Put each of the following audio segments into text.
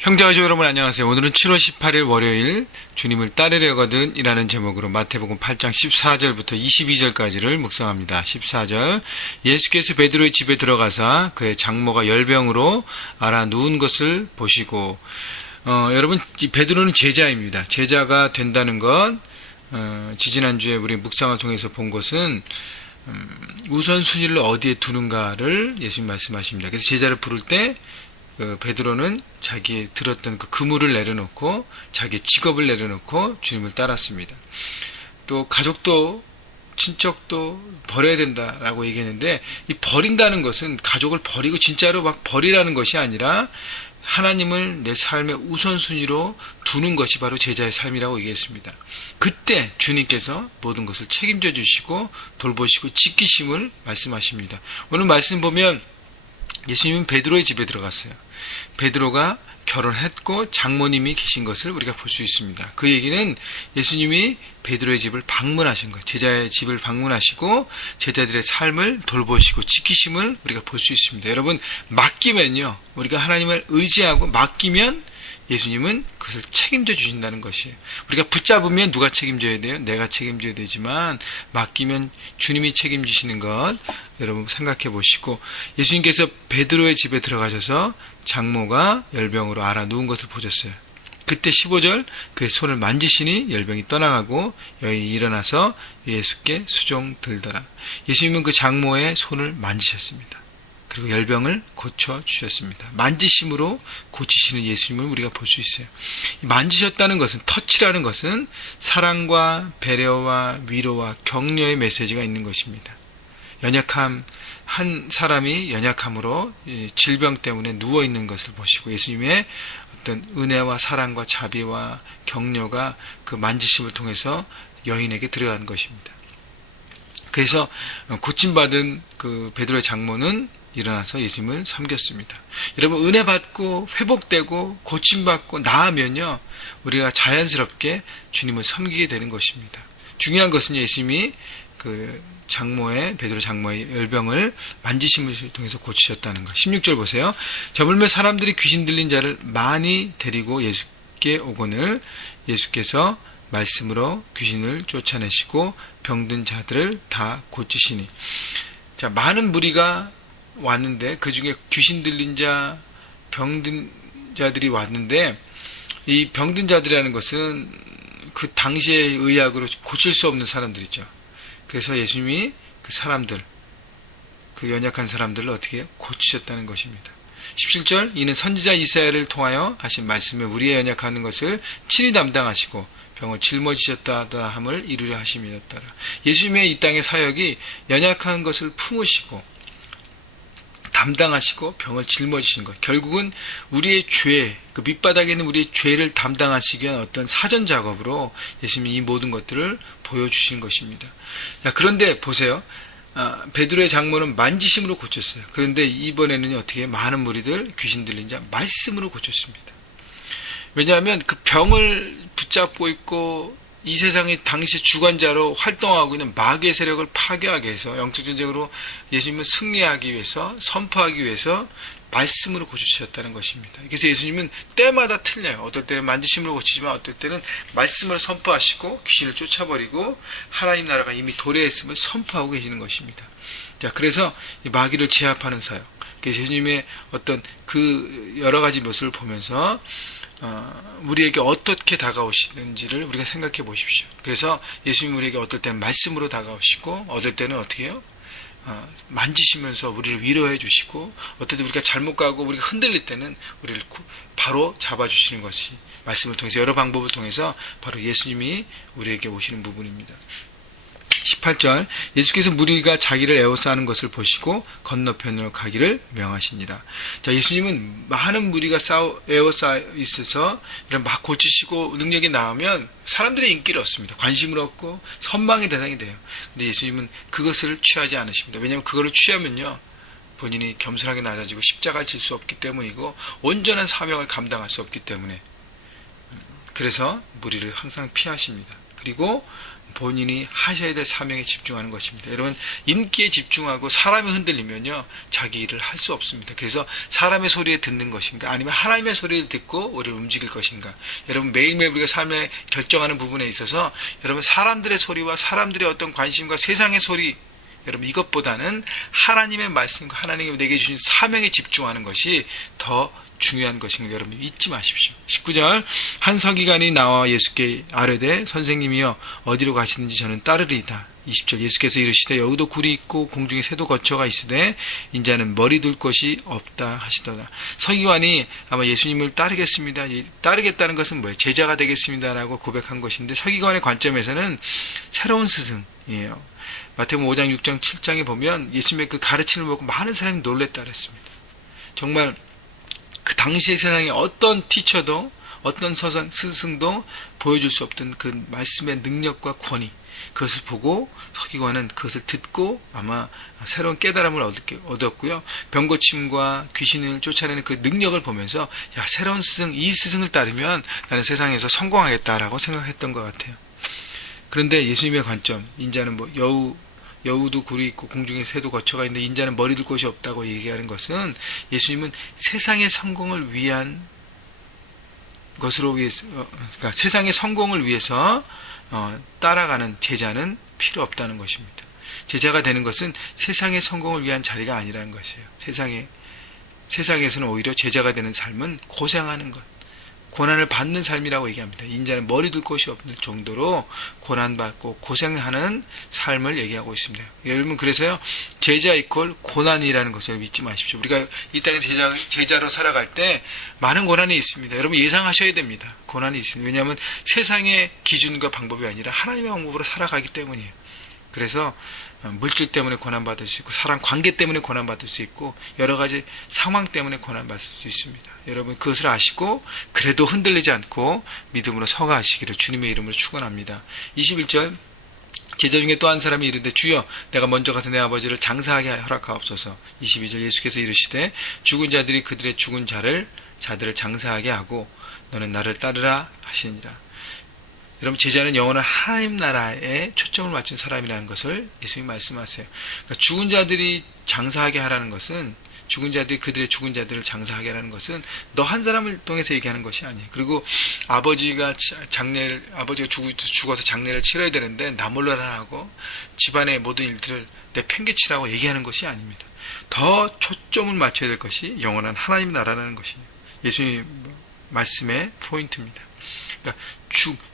형제가족 여러분 안녕하세요. 오늘은 7월 18일 월요일 주님을 따르려거든 이라는 제목으로 마태복음 8장 14절부터 22절까지를 묵상합니다. 14절 예수께서 베드로의 집에 들어가사 그의 장모가 열병으로 앓아 누운 것을 보시고 여러분 이 베드로는 제자입니다. 제자가 된다는 것 지지난주에 우리 묵상을 통해서 본 것은 우선순위를 어디에 두는가를 예수님 말씀하십니다. 그래서 제자를 부를 때 베드로는 자기 들었던 그 그물을 내려놓고 자기 직업을 내려놓고 주님을 따랐습니다. 또 가족도 친척도 버려야 된다라고 얘기했는데 이 버린다는 것은 가족을 버리고 진짜로 막 버리라는 것이 아니라 하나님을 내 삶의 우선순위로 두는 것이 바로 제자의 삶이라고 얘기했습니다. 그때 주님께서 모든 것을 책임져 주시고 돌보시고 지키심을 말씀하십니다. 오늘 말씀 보면 예수님은 베드로의 집에 들어갔어요. 베드로가 결혼했고 장모님이 계신 것을 우리가 볼 수 있습니다. 그 얘기는 예수님이 베드로의 집을 방문하신 거예요. 제자의 집을 방문하시고 제자들의 삶을 돌보시고 지키심을 우리가 볼 수 있습니다. 여러분 맡기면요, 우리가 하나님을 의지하고 맡기면 예수님은 그것을 책임져 주신다는 것이에요. 우리가 붙잡으면 누가 책임져야 돼요? 내가 책임져야 되지만 맡기면 주님이 책임지시는 것 여러분 생각해 보시고, 예수님께서 베드로의 집에 들어가셔서 장모가 열병으로 앓아 누운 것을 보셨어요. 그때 15절 그의 손을 만지시니 열병이 떠나가고 여인이 일어나서 예수께 수종 들더라. 예수님은 그 장모의 손을 만지셨습니다. 그리고 열병을 고쳐주셨습니다. 만지심으로 고치시는 예수님을 우리가 볼 수 있어요. 만지셨다는 것은, 터치라는 것은 사랑과 배려와 위로와 격려의 메시지가 있는 것입니다. 한 사람이 연약함으로 질병 때문에 누워있는 것을 보시고 예수님의 어떤 은혜와 사랑과 자비와 격려가 그 만지심을 통해서 여인에게 들어간 것입니다. 그래서 고침받은 그 베드로의 장모는 일어나서 예수님을 섬겼습니다. 여러분 은혜 받고 회복되고 고침받고 나으면요, 우리가 자연스럽게 주님을 섬기게 되는 것입니다. 중요한 것은 예수님이 그 베드로 장모의 열병을 만지심을 통해서 고치셨다는 것. 16절 보세요. 저물매 사람들이 귀신 들린 자를 많이 데리고 예수께 오거늘 예수께서 말씀으로 귀신을 쫓아내시고 병든 자들을 다 고치시니. 자, 많은 무리가 왔는데 그 중에 귀신 들린 자, 병든 자들이 왔는데, 이 병든 자들이라는 것은 그 당시의 의학으로 고칠 수 없는 사람들이죠. 그래서 예수님이 그 사람들, 그 연약한 사람들을 어떻게 해요? 고치셨다는 것입니다. 17절 이는 선지자 이사야를 통하여 하신 말씀에 우리의 연약한 것을 친히 담당하시고 병을 짊어지셨다 함을 이루려 하심이었더라. 예수님의 이 땅의 사역이 연약한 것을 품으시고 담당하시고 병을 짊어지신 것, 결국은 우리의 죄, 그 밑바닥에 있는 우리의 죄를 담당하시기 위한 어떤 사전 작업으로 예수님이 이 모든 것들을 보여주신 것입니다. 자, 그런데 보세요. 베드로의 장모는 만지심으로 고쳤어요. 그런데 이번에는 어떻게 많은 무리들 귀신 들린 자 말씀으로 고쳤습니다. 왜냐하면 그 병을 붙잡고 있고 이 세상의 당시 주관자로 활동하고 있는 마귀의 세력을 파괴하기 위해서, 영적 전쟁으로 예수님은 승리하기 위해서, 선포하기 위해서 말씀으로 고치셨다는 것입니다. 그래서 예수님은 때마다 틀려요. 어떨 때는 만지심으로 고치지만 어떨 때는 말씀을 선포하시고 귀신을 쫓아버리고 하나님 나라가 이미 도래했음을 선포하고 계시는 것입니다. 자, 그래서 이 마귀를 제압하는 사역, 그래서 예수님의 어떤 그 여러 가지 모습을 보면서 우리에게 어떻게 다가오시는지를 우리가 생각해 보십시오. 그래서 예수님 우리에게 어떨 때는 말씀으로 다가오시고 어떨 때는 어떻게 해요? 만지시면서 우리를 위로해 주시고, 어떨 때 우리가 잘못 가고 우리가 흔들릴 때는 우리를 바로 잡아주시는 것이 말씀을 통해서, 여러 방법을 통해서 바로 예수님이 우리에게 오시는 부분입니다. 18절 예수께서 무리가 자기를 에워싸는 것을 보시고 건너편으로 가기를 명하시니라. 자, 예수님은 많은 무리가 에워싸 있어서 이런 막 고치시고 능력이 나오면 사람들의 인기를 얻습니다. 관심을 얻고 선망의 대상이 돼요. 근데 예수님은 그것을 취하지 않으십니다. 왜냐하면 그거를 취하면요, 본인이 겸손하게 낮아지고 십자가를 질 수 없기 때문이고 온전한 사명을 감당할 수 없기 때문에, 그래서 무리를 항상 피하십니다. 그리고 본인이 하셔야 될 사명에 집중하는 것입니다. 여러분, 인기에 집중하고 사람이 흔들리면요, 자기 일을 할 수 없습니다. 그래서 사람의 소리에 듣는 것인가, 아니면 하나님의 소리를 듣고 우리를 움직일 것인가. 여러분, 매일매일 우리가 삶에 결정하는 부분에 있어서 여러분, 사람들의 소리와 사람들의 어떤 관심과 세상의 소리, 여러분, 이것보다는 하나님의 말씀과 하나님이 내게 주신 사명에 집중하는 것이 더 중요한 것인 걸 여러분 잊지 마십시오. 19절, 한 서기관이 나와 예수께 아뢰되 선생님이여 어디로 가시는지 저는 따르리이다. 20절, 예수께서 이르시되 여기도 굴이 있고 공중에 새도 거처가 있으되 인자는 머리 둘 곳이 없다 하시더라. 서기관이 아마 예수님을 따르겠습니다. 따르겠다는 것은 뭐예요? 제자가 되겠습니다라고 고백한 것인데, 서기관의 관점에서는 새로운 스승이에요. 마태복음 5장, 6장, 7장에 보면 예수님의 그 가르침을 보고 많은 사람이 놀랬다 그랬습니다. 정말 그 당시의 세상에 어떤 티처도 어떤 스승도 보여줄 수 없던 그 말씀의 능력과 권위, 그것을 보고 서기관은 그것을 듣고 아마 새로운 깨달음을 얻었고요. 병고침과 귀신을 쫓아내는 그 능력을 보면서 야, 새로운 스승, 이 스승을 따르면 나는 세상에서 성공하겠다라고 생각했던 것 같아요. 그런데 예수님의 관점, 인자는 뭐 여우도 굴이 있고 공중에 새도 거처가 있는데 인자는 머리 둘 곳이 없다고 얘기하는 것은, 예수님은 세상의 성공을 위한 것으로 위해서, 그러니까 세상의 성공을 위해서 따라가는 제자는 필요 없다는 것입니다. 제자가 되는 것은 세상의 성공을 위한 자리가 아니라는 것이에요. 세상에서는 오히려 제자가 되는 삶은 고생하는 것, 고난을 받는 삶이라고 얘기합니다. 인자는 머리 둘 곳이 없는 정도로 고난받고 고생하는 삶을 얘기하고 있습니다. 여러분, 그래서요, 제자 이퀄 고난이라는 것을 잊지 마십시오. 우리가 이 땅에 제자로 살아갈 때 많은 고난이 있습니다. 여러분, 예상하셔야 됩니다. 고난이 있습니다. 왜냐하면 세상의 기준과 방법이 아니라 하나님의 방법으로 살아가기 때문이에요. 그래서 물질 때문에 고난받을 수 있고, 사람 관계 때문에 고난받을 수 있고, 여러 가지 상황 때문에 고난받을 수 있습니다. 여러분, 그것을 아시고 그래도 흔들리지 않고 믿음으로 서가하시기를 주님의 이름으로 축원합니다. 21절, 제자 중에 또 한 사람이 이르되 주여 내가 먼저 가서 내 아버지를 장사하게 허락하옵소서. 22절, 예수께서 이르시되 죽은 자들이 그들의 죽은 자들을 장사하게 하고 너는 나를 따르라 하시니라. 여러분, 제자는 영원한 하나님 나라에 초점을 맞춘 사람이라는 것을 예수님이 말씀하세요. 그러니까 죽은 자들이 장사하게 하라는 것은, 죽은 자들이 그들의 죽은 자들을 장사하게 하라는 것은 너 한 사람을 통해서 얘기하는 것이 아니에요. 그리고 아버지가 죽어서 장례를 치러야 되는데 나 몰라라 하고 집안의 모든 일들을 내팽개치라고 얘기하는 것이 아닙니다. 더 초점을 맞춰야 될 것이 영원한 하나님 나라라는 것이에요. 예수님 말씀의 포인트입니다. 그러니까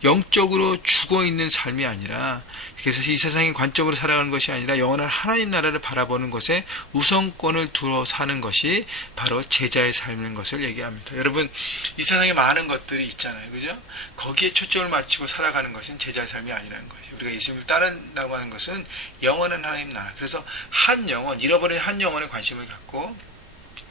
영적으로 죽어있는 삶이 아니라, 그래서 이 세상의 관점으로 살아가는 것이 아니라 영원한 하나님 나라를 바라보는 것에 우선권을 두어 사는 것이 바로 제자의 삶인 것을 얘기합니다. 여러분, 이 세상에 많은 것들이 있잖아요. 그죠? 거기에 초점을 맞추고 살아가는 것은 제자의 삶이 아니라는 거예요. 우리가 예수님을 따른다고 하는 것은 영원한 하나님 나라. 그래서 잃어버린 한 영혼에 관심을 갖고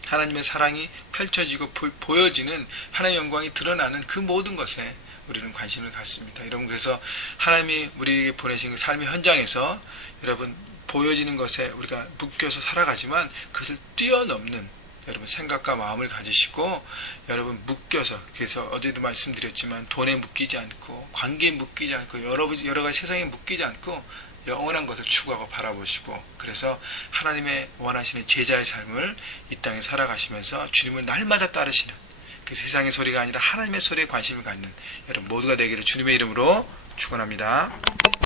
하나님의 사랑이 펼쳐지고 보여지는 하나님의 영광이 드러나는 그 모든 것에 우리는 관심을 갖습니다. 여러분, 그래서 하나님이 우리에게 보내신 그 삶의 현장에서 여러분 보여지는 것에 우리가 묶여서 살아가지만 그것을 뛰어넘는 여러분 생각과 마음을 가지시고, 여러분 묶여서, 그래서 어제도 말씀드렸지만 돈에 묶이지 않고 관계에 묶이지 않고 여러 가지 세상에 묶이지 않고 영원한 것을 추구하고 바라보시고, 그래서 하나님의 원하시는 제자의 삶을 이 땅에 살아가시면서 주님을 날마다 따르시는, 그 세상의 소리가 아니라 하나님의 소리에 관심을 갖는 여러분 모두가 되기를 주님의 이름으로 축원합니다.